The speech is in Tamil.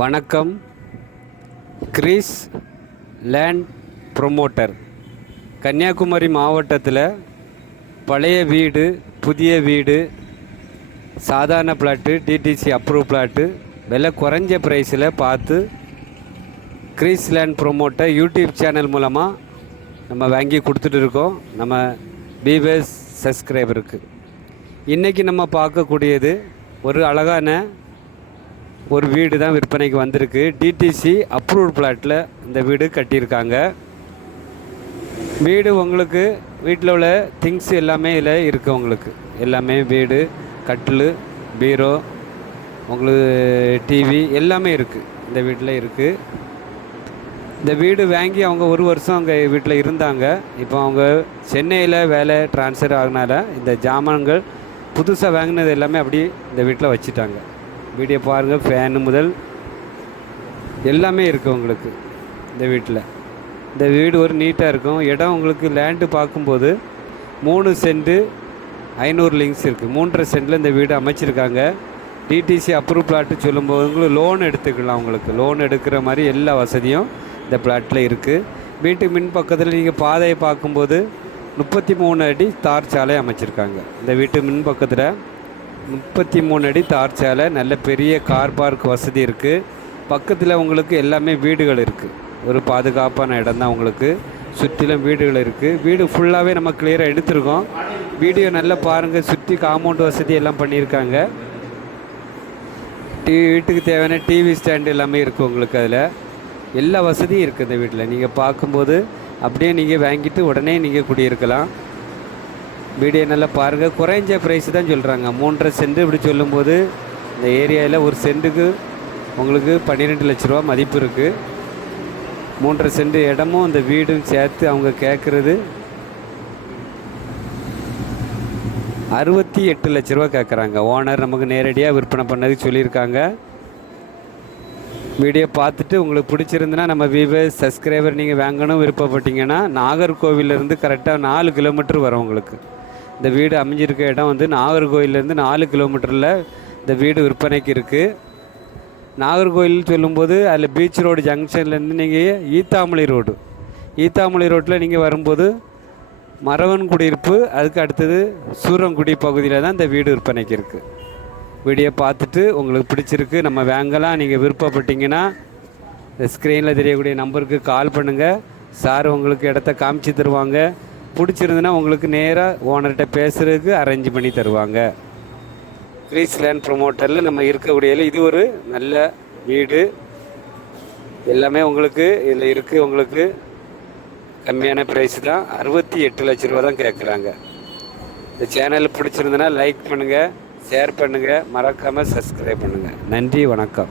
வணக்கம். Greece land promoter. கன்னியாகுமரி மாவட்டத்தில் பழைய வீடு புதிய வீடு சாதாரண பிளாட்டு டிடிசி அப்ரூவ் பிளாட்டு விலை குறைஞ்ச ப்ரைஸில் பார்த்து Greece land promoter YouTube channel மூலமாக நம்ம வாங்கி கொடுத்துட்டு இருக்கோம். நம்ம பிபிஎஸ் சப்ஸ்கிரைபருக்கு இன்றைக்கி நம்ம பார்க்கக்கூடியது ஒரு அழகான ஒரு வீடு தான் விற்பனைக்கு வந்திருக்கு. டிடிசி அப்ரூவ்ட் பிளாட்டில் இந்த வீடு கட்டியிருக்காங்க. வீடு உங்களுக்கு வீட்டில் உள்ள திங்ஸ் எல்லாமே இதில் இருக்குது உங்களுக்கு. எல்லாமே வீடு கட்டில் பீரோ உங்களுக்கு டிவி எல்லாமே இருக்குது இந்த வீட்டில் இருக்குது இந்த வீடு வாங்கி அவங்க ஒரு வருஷம் அங்கே வீட்டில் இருந்தாங்க. இப்போ அவங்க சென்னையில் வேலை ட்ரான்ஸ்ஃபர் ஆகினால இந்த ஜாமான்கள் புதுசாக வாங்கினது எல்லாமே அப்படி இந்த வீட்டில் வச்சுட்டாங்க. வீடியோ பாருங்கள் ஃபேனு முதல் எல்லாமே இருக்குது உங்களுக்கு இந்த வீட்டில். இந்த வீடு ஒரு நீட்டாக இருக்கும். இடம் உங்களுக்கு லேண்டு பார்க்கும்போது மூணு சென்ட்டு ஐநூறு லிங்க்ஸ் இருக்குது மூன்றரை சென்ட்டில் இந்த வீடு அமைச்சிருக்காங்க. டிடிசி அப்ரூவ் பிளாட்டு சொல்லும்போது உங்களுக்கு லோன் எடுத்துக்கலாம் உங்களுக்கு. லோன் எடுக்கிற மாதிரி எல்லா வசதியும் இந்த பிளாட்டில் இருக்குது வீட்டு மின் பக்கத்தில் நீங்கள் பாதையை பார்க்கும்போது முப்பத்தி மூணு அடி தார் சாலை அமைச்சிருக்காங்க. இந்த வீட்டு மின் பக்கத்தில் முப்பத்தி மூணு அடி தார் சாலை நல்ல பெரிய கார் பார்க் வசதி இருக்குது பக்கத்தில் உங்களுக்கு எல்லாமே வீடுகள் இருக்குது ஒரு பாதுகாப்பான இடம் தான் உங்களுக்கு. சுற்றிலும் வீடுகள் இருக்குது வீடு ஃபுல்லாகவே நம்ம கிளியராக எடுத்திருக்கோம். வீடியோ நல்லா பாருங்கள் சுற்றி காம்பவுண்ட் வசதி எல்லாம் பண்ணியிருக்காங்க. டி வீட்டுக்கு தேவையான டிவி ஸ்டாண்டு எல்லாமே இருக்குது உங்களுக்கு அதில். எல்லா வசதியும் இருக்குது இந்த வீட்டில். நீங்கள் பார்க்கும்போது அப்படியே நீங்கள் வாங்கிட்டு உடனே நீங்கள் குடியிருக்கலாம். வீடியோ நல்லா பாருங்கள் குறைஞ்ச ப்ரைஸ் தான் சொல்கிறாங்க மூன்றரை சென்ட் இப்படி சொல்லும்போது இந்த ஏரியாவில் ஒரு சென்ட்டுக்கு உங்களுக்கு பன்னிரெண்டு லட்ச ரூபா மதிப்பு இருக்குது மூன்றரை சென்ட் இடமும் இந்த வீடும் சேர்த்து அவங்க கேட்குறது அறுபத்தி எட்டு லட்ச ரூபா கேட்குறாங்க ஓனர் நமக்கு நேரடியாக விற்பனை பண்ணதுக்கு சொல்லியிருக்காங்க. வீடியோ பார்த்துட்டு உங்களுக்கு பிடிச்சிருந்துன்னா நம்ம விவேஸ் சப்ஸ்கிரைபர் நீங்கள் வாங்கணும் விருப்பப்பட்டீங்கன்னா நாகர்கோவிலேருந்து கரெக்டாக நாலு கிலோமீட்டர் வரும் உங்களுக்கு. இந்த வீடு அமைஞ்சிருக்க இடம் வந்து நாகர்கோயிலேருந்து நாலு கிலோமீட்டரில் இந்த வீடு விற்பனைக்கு இருக்குது நாகர்கோயில் சொல்லும்போது அதில் பீச் ரோடு ஜங்ஷன்லேருந்து நீங்கள் ஈத்தாமலை ரோடு ஈத்தாமலை ரோட்டில் நீங்கள் வரும்போது மரவன் குடியிருப்பு அதுக்கு அடுத்தது சூரங்குடி பகுதியில் தான் இந்த வீடு விற்பனைக்கு இருக்குது வீடியோ பார்த்துட்டு உங்களுக்கு பிடிச்சிருக்கு நம்ம வாங்கலாம். நீங்கள் விருப்பப்பட்டீங்கன்னா இந்த ஸ்க்ரீனில் தெரியக்கூடிய நம்பருக்கு கால் பண்ணுங்கள் சார் உங்களுக்கு இடத்த காமிச்சு தருவாங்க. பிடிச்சிருந்துன்னா உங்களுக்கு நேராக ஓனர்கிட்ட பேசுகிறதுக்கு அரேஞ்ச் பண்ணி தருவாங்க. கிரீஸ் லேண்ட் ப்ரொமோட்டரில் நம்ம இருக்கக்கூடிய இது ஒரு நல்ல வீடு. எல்லாமே உங்களுக்கு இதில் இருக்குது உங்களுக்கு. கம்மியான ப்ரைஸ் தான். அறுபத்தி எட்டு லட்ச ரூபா தான் கேட்குறாங்க இந்த சேனல் பிடிச்சிருந்தனா லைக் பண்ணுங்கள் ஷேர் பண்ணுங்கள் மறக்காமல் சப்ஸ்கிரைப் பண்ணுங்கள் நன்றி வணக்கம்.